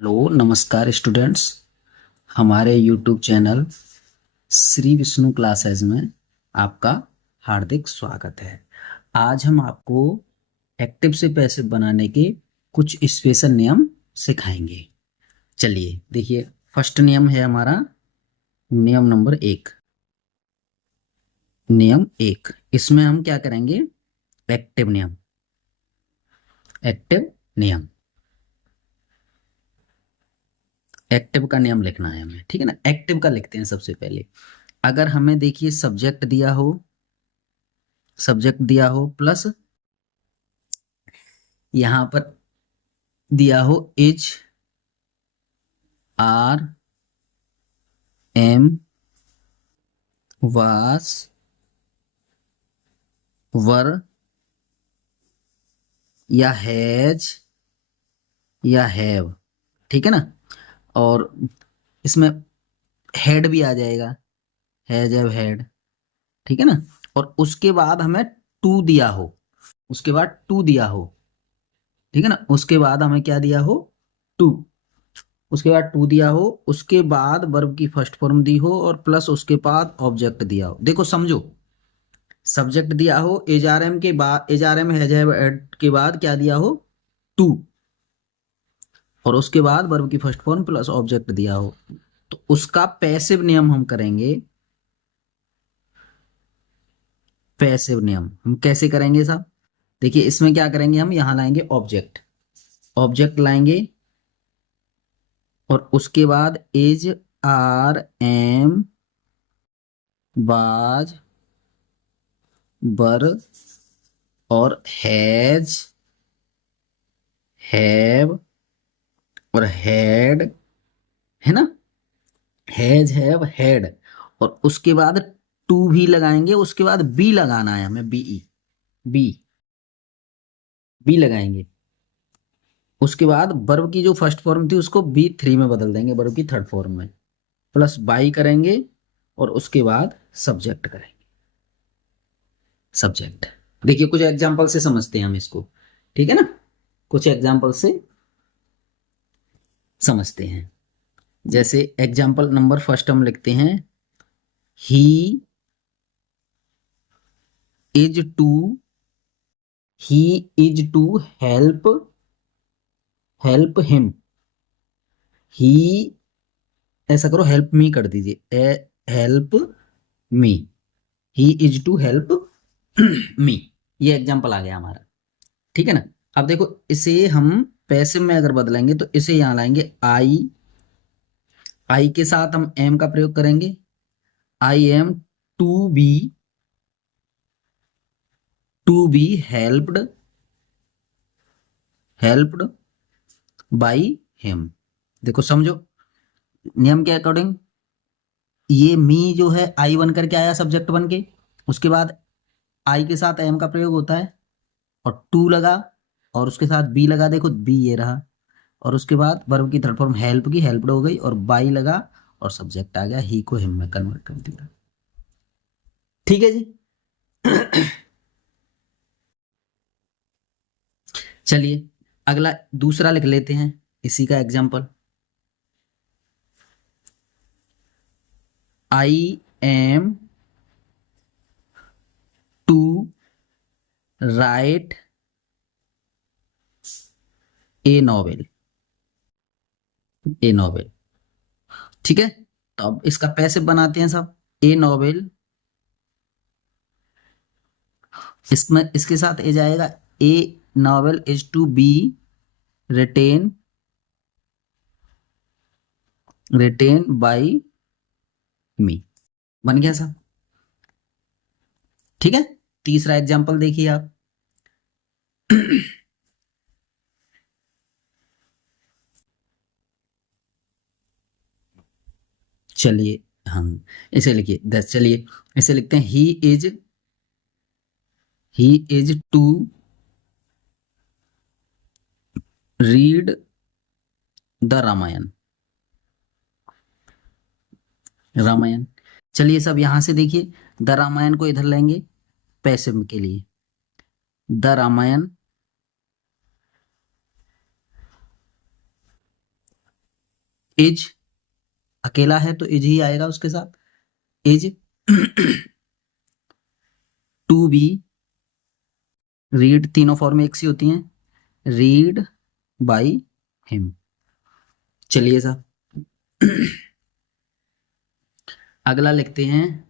Hello नमस्कार students. हमारे YouTube channel Shri Vishnu classes में आपका हार्दिक स्वागत है। आज हम आपको एक्टिव से पैसिव बनाने के कुछ स्पेशल नियम सिखाएंगे। चलिए देखिए, फर्स्ट नियम है हमारा नियम नंबर 1। नियम 1, इसमें हम क्या करेंगे? एक्टिव नियम। एक्टिव नियम, एक्टिव का नियम लिखना है हमें, ठीक है ना। एक्टिव का लिखते हैं सबसे पहले। अगर हमें देखिए सब्जेक्ट दिया हो प्लस यहां पर दिया हो एच आर एम वास वर या हैज या हैव, ठीक है ना। और इसमें हेड भी आ जाएगा, हैज हैव हैड, ठीक है ना। और उसके बाद हमें टू दिया हो, उसके बाद टू दिया हो, ठीक है ना। उसके बाद हमें क्या दिया हो? टू। उसके बाद टू दिया हो, उसके बाद वर्ब की फर्स्ट फॉर्म दी हो और प्लस उसके बाद ऑब्जेक्ट दिया हो। देखो समझो, सब्जेक्ट दिया हो एचआरएम के बाद, एचआरएम हैज हैव हैड के बाद क्या दिया हो? टू। और उसके बाद वर्ब की फर्स्ट फॉर्म प्लस ऑब्जेक्ट दिया हो, तो उसका पैसिव नियम हम करेंगे। पैसिव नियम हम कैसे करेंगे साहब? देखिए इसमें क्या करेंगे, हम यहां लाएंगे ऑब्जेक्ट, ऑब्जेक्ट लाएंगे और उसके बाद एज आर एम बाज बर और हैज हैव और हैड, है ना। हैज हैव हैड और उसके बाद टू भी लगाएंगे, उसके बाद बी लगाना है हमें, बीई, बी बी लगाएंगे। उसके बाद वर्ब की जो फर्स्ट फॉर्म थी उसको बी थ्री में बदल देंगे, वर्ब की थर्ड फॉर्म में, प्लस बाई करेंगे और उसके बाद सब्जेक्ट करेंगे। सब्जेक्ट, देखिए कुछ एग्जांपल से समझते हैं हम इसको, ठीक है ना। कुछ एग्जांपल से समझते हैं। जैसे एग्जांपल नंबर फर्स्ट हम लिखते हैं, he is to, he is to help help him. He, ऐसा करो हेल्प मी कर दीजिए, help me, he is to help me. ये एग्जांपल आ गया हमारा, ठीक है ना। अब देखो इसे हम पैसिव में अगर बदलेंगे तो इसे यहां लाएंगे आई, आई के साथ हम एम का प्रयोग करेंगे। I am to be, to be helped, helped by him. देखो समझो नियम के अकॉर्डिंग, ये मी जो है आई बन करके आया सब्जेक्ट बन के, उसके बाद आई के साथ एम का प्रयोग होता है और टू लगा और उसके साथ बी लगा, देखो बी ये रहा। और उसके बाद वर्ब की थर्ड फॉर्म हेल्प की, हेल्प्ड हो गई और बाई लगा और सब्जेक्ट आ गया, ही को हिम में कन्वर्ट कर दिया, ठीक है जी। चलिए अगला दूसरा लिख लेते हैं इसी का example. I am to write a novel, a novel, ठीक है। तो अब इसका पैसिव बनाते हैं सब, ए नॉवेल, इसमें इसके साथ ए जाएगा, a novel is to be written, written by me. बन गया सब, ठीक है। तीसरा एग्जांपल देखिए आप। चलिए हम इसे लिखिए 10, चलिए इसे लिखते हैं, he is to read the Ramayana, Ramayana. चलिए सब यहां से देखिए, द रामायण को इधर लेंगे पैसिव के लिए, द रामायण इज अकेला है तो इज ही आएगा उसके साथ, इज टू बी, रीड तीनों फॉर्म एक सी होती हैं, रीड बाई हिम। चलिए साहब अगला लिखते हैं,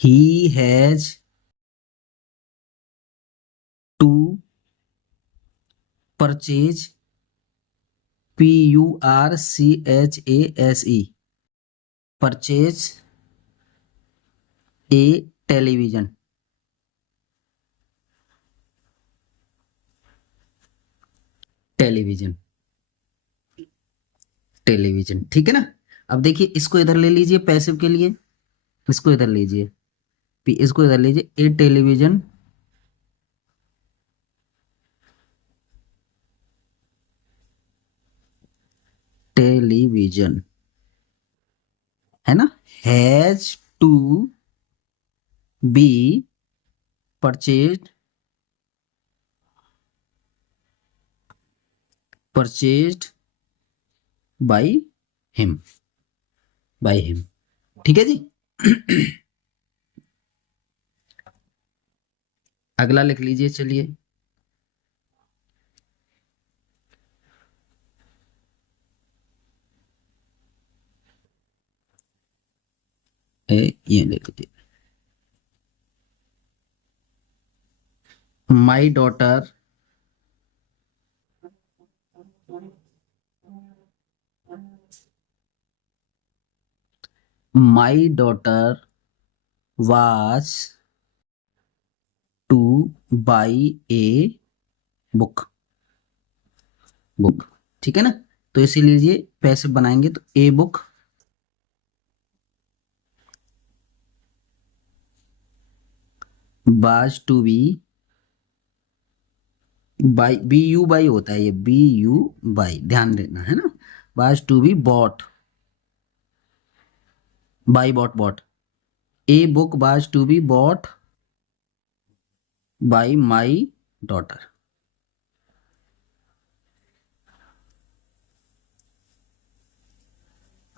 he has to purchase, PURCHASE, purchase a television. Television, television, ठीक है ना। अब देखिए इसको इधर ले लीजिए पैसिव के लिए, इसको इधर लीजिए, इसको इधर लीजिए, ए टेलीविजन टेलीविजन, है ना, has to be purchase, purchased by him, by him, ठीक है जी। अगला लिख लीजिए, चलिए ये लिख लीजिए, my daughter my daughter was to buy a book, book, ठीक है ना। तो इसे लीजिए पैसे बनाएंगे तो a book, was to be, buy B U Y होता है ये, बी यू बाई, ध्यान देना है ना, was to be bought, by bought bought, a book was to be bought by my daughter,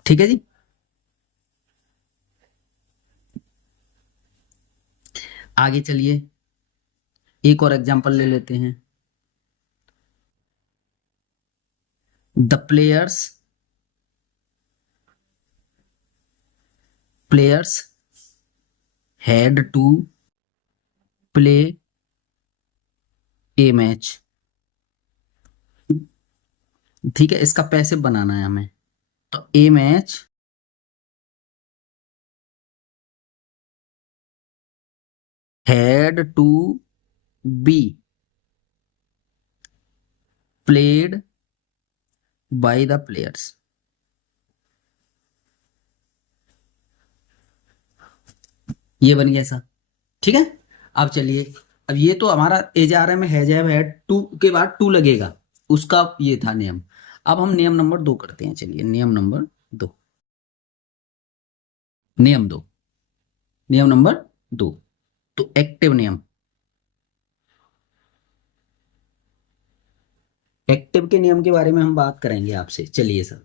ठीक है जी। आगे चलिए एक और एग्जांपल ले लेते हैं, the players had to play a match, ठीक है, इसका पैसिव बनाना है हमें, तो a match had to be played by the players, ये बन गया ऐसा, ठीक है। अब चलिए, अब ये तो हमारा एज आर एम है, जैब है, टू के बाद टू लगेगा, उसका ये था नियम। अब हम नियम नंबर 2 करते हैं, चलिए नियम नंबर 2, नियम 2, नियम नंबर 2, तो एक्टिव नियम, एक्टिव के नियम के बारे में हम बात करेंगे आपसे। चलिए सर,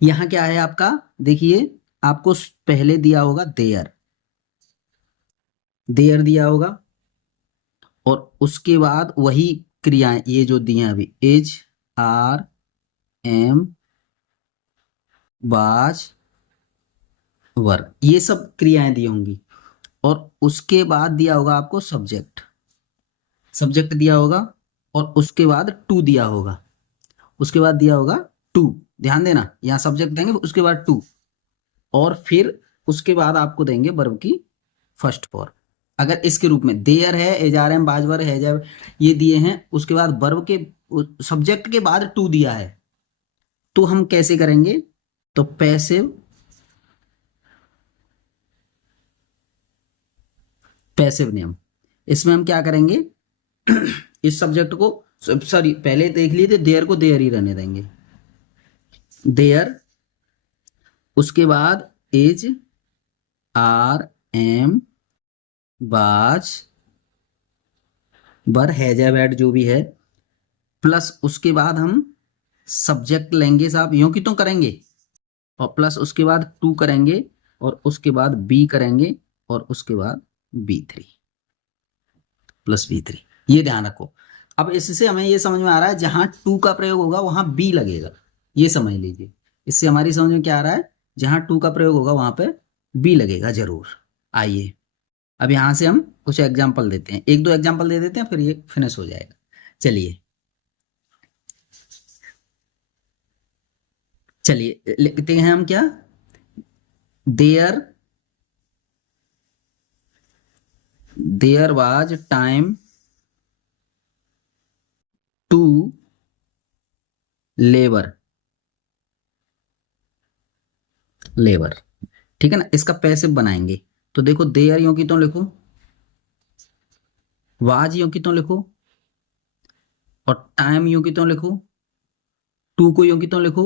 यहां क्या है आपका, देखिए आपको पहले दिया होगा देयर, देयर दिया होगा, और उसके बाद वही क्रियाएं ये जो दी हैं अभी, एज आर एम बाज वर, ये सब क्रियाएं दी होंगी, और उसके बाद दिया होगा आपको सब्जेक्ट, सब्जेक्ट दिया होगा, और उसके बाद टू दिया होगा, उसके बाद दिया होगा टू, ध्यान देना यहां सब्जेक्ट देंगे उसके बाद टू, और फिर उसके बाद आपको देंगे वर्ब की फर्स्ट फॉर्म। अगर इसके रूप में देयर है, एजारम बाजवर है, जब ये दिए हैं, उसके बाद वर्ब के सब्जेक्ट के बाद टू दिया है, तो हम कैसे करेंगे, तो पैसिव, पैसिव नियम, इसमें हम क्या करेंगे, इस सब्जेक्ट को, सॉरी पहले देख लीजिए, देयर को देयर ही रहने देंगे, देयर, उसके बाद एज आर एम बाज वर हैज हैव हैड जो भी है, प्लस उसके बाद हम सब्जेक्ट लेंगे साहब, यूं की तो करेंगे, और प्लस उसके बाद टू करेंगे, और उसके बाद बी करेंगे, और उसके बाद B3 प्लस B3। ये ध्यान रखो। अब इससे हमें ये समझ में आ रहा है जहां टू का प्रयोग होगा वहां बी लगेगा, ये समझ लीजिए। इससे हमारी समझ में क्या आ रहा है, जहां टू का प्रयोग होगा वहां पे बी लगेगा जरूर। आइए अब यहां से हम कुछ एग्जाम्पल देते हैं, एक दो एग्जाम्पल दे देते हैं, फिर ये फिनिश हो जाएगा। चलिए चलिए लिखते हैं हम क्या, there there was time to labour labour. ठीक है ना, इसका पैसिव बनाएंगे। तो देखो देयर यूं की तो लिखो, वाज यूं की तो लिखो, और टाइम यूं की तो लिखो, टू को यूं की तो लिखो,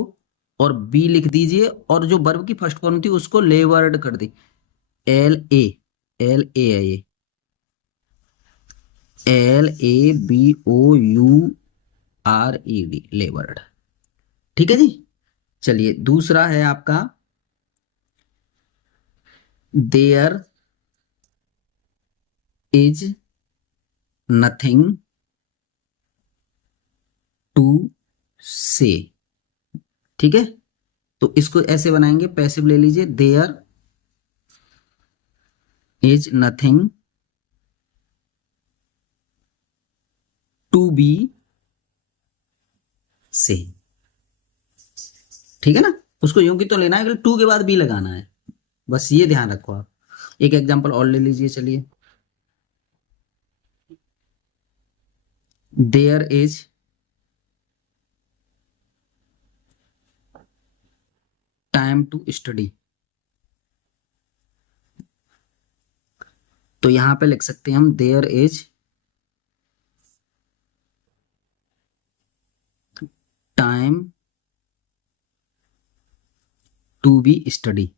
और बी लिख दीजिए, और जो वर्ब की फर्स्ट फॉर्म थी उसको लेवर्ड कर दी, L A, LA है ये, LABOURED, लेवर्ड। ठीक है जी। चलिए दूसरा है आपका, देयर इज नथिंग टू से। ठीक है, तो इसको ऐसे बनाएंगे, पैसिव ले लीजिए, there is nothing to be said. ठीक है ना, उसको यूं की तो लेना है कि टू के बाद बी लगाना है, बस ये ध्यान रखो आप। एक एग्जांपल और ले लीजिए, चलिए, there is time to study. तो यहां पे लिख सकते हैं हम, there is time to be study.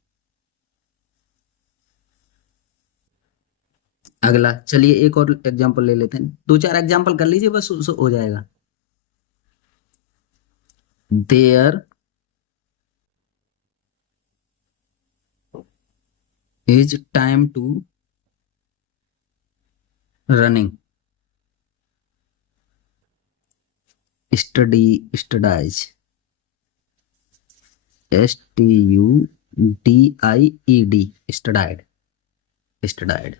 अगला चलिए एक और एग्जांपल ले लेते हैं, दो चार एग्जांपल कर लीजिए बस हो जाएगा। There is time to running study studies, STUDIED, studied studied.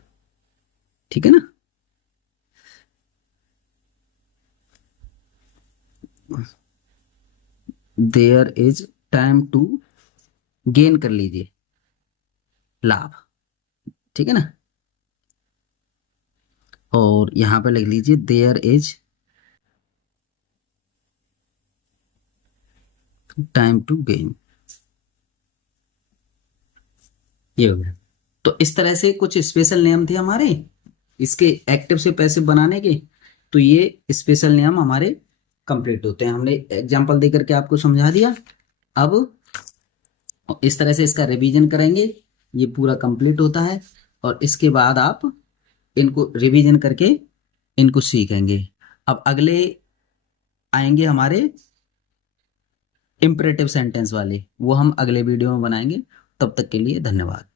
ठीक है ना, there is time to gain कर लीजिए, लाभ। ठीक है ना, और यहां पे लिख लीजिए there is time to gain. ये हो गया। तो इस तरह से कुछ स्पेशल नियम थे हमारे इसके एक्टिव से पैसिव बनाने के। तो ये स्पेशल नियम हमारे कंप्लीट होते हैं, हमने एग्जांपल देकर के आपको समझा दिया। अब इस तरह से इसका रिवीजन करेंगे, ये पूरा कंप्लीट होता है, और इसके बाद आप इनको रिवीजन करके इनको सीखेंगे। अब अगले आएंगे हमारे इंपरेटिव सेंटेंस वाले, वो हम अगले वीडियो में बनाएंगे। तब तक के लिए धन्यवाद।